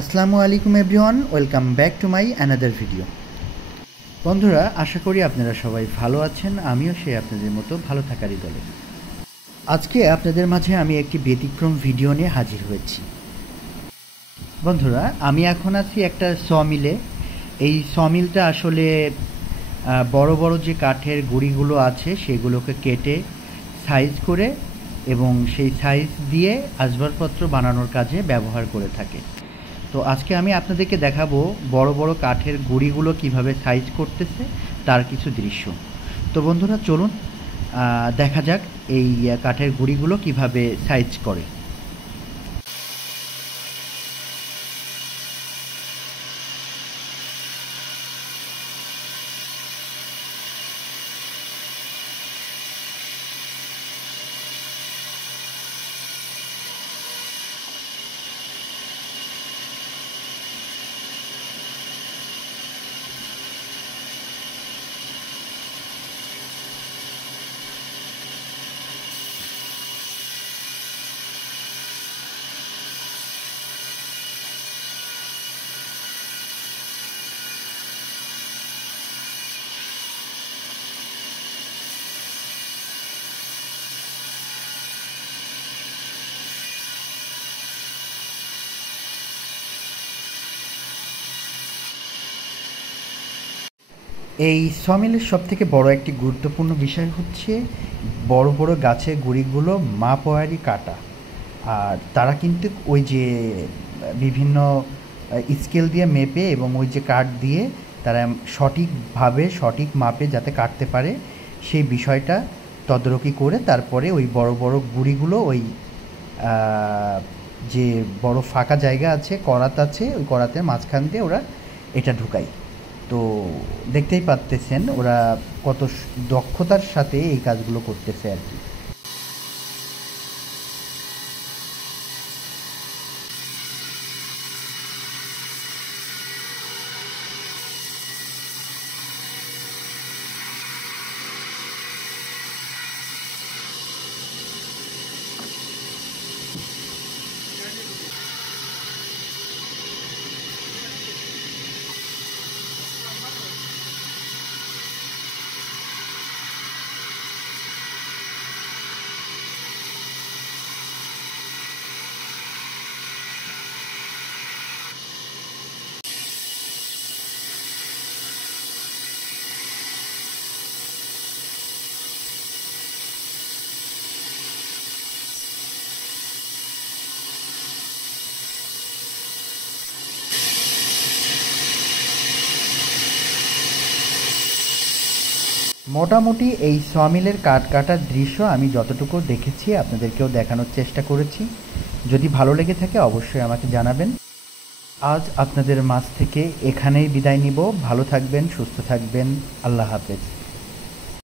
আসসালামু আলাইকুম everyone, welcome back to my another video. বন্ধুরা, আশা করি আপনারা সবাই ভালো আছেন। আমিও সে আপনাদের মতো ভালো থাকারই দলে। আজকে আপনাদের মাঝে আমি একটি ব্যতিক্রম ভিডিও নিয়ে হাজির হয়েছি। বন্ধুরা, আমি এখন আছি একটা সমিলে। এই সমিলটা আসলে বড় বড় যে কাঠের গুঁড়িগুলো আছে সেগুলোকে কেটে সাইজ করে এবং সেই সাইজ দিয়ে আসবাবপত্র বানানোর কাজে ব্যবহার করে থাকে। তো আজকে আমি আপনাদেরকে দেখাবো বড় বড় কাঠের গুঁড়িগুলো কিভাবে সাইজ করতেছে তার কিছু দৃশ্য। তো বন্ধুরা, চলুন দেখা যাক এই কাঠের গুঁড়িগুলো কিভাবে সাইজ করে। এই সমিলের সবথেকে বড় একটি গুরুত্বপূর্ণ বিষয় হচ্ছে বড় বড় গাছের গুঁড়িগুলো মাপোয়ারি কাটা। আর তারা কিন্তু ওই যে বিভিন্ন স্কেল দিয়ে মেপে এবং ওই যে কাঠ দিয়ে তারা সঠিকভাবে সঠিক মাপে যাতে কাটতে পারে সেই বিষয়টা তদারকি করে তারপরে ওই বড় বড় গুঁড়িগুলো ওই যে বড় ফাঁকা জায়গা আছে, করাত আছে, ওই করাতের মাঝখান দিয়ে ওরা এটা ঢুকায়। তো দেখতেই পারতেছেন ওরা কত দক্ষতার সাথে এই কাজগুলো করতেছে আর কি। মোটামুটি এই সমিলের কাঠ কাটার দৃশ্য আমি যতটুকু দেখেছি আপনাদেরকেও দেখানোর চেষ্টা করেছি। যদি ভালো লেগে থাকে অবশ্যই আমাকে জানাবেন। আজ আপনাদের মাঝ থেকে এখানেই বিদায় নিব। ভালো থাকবেন, সুস্থ থাকবেন। আল্লাহ হাফেজ।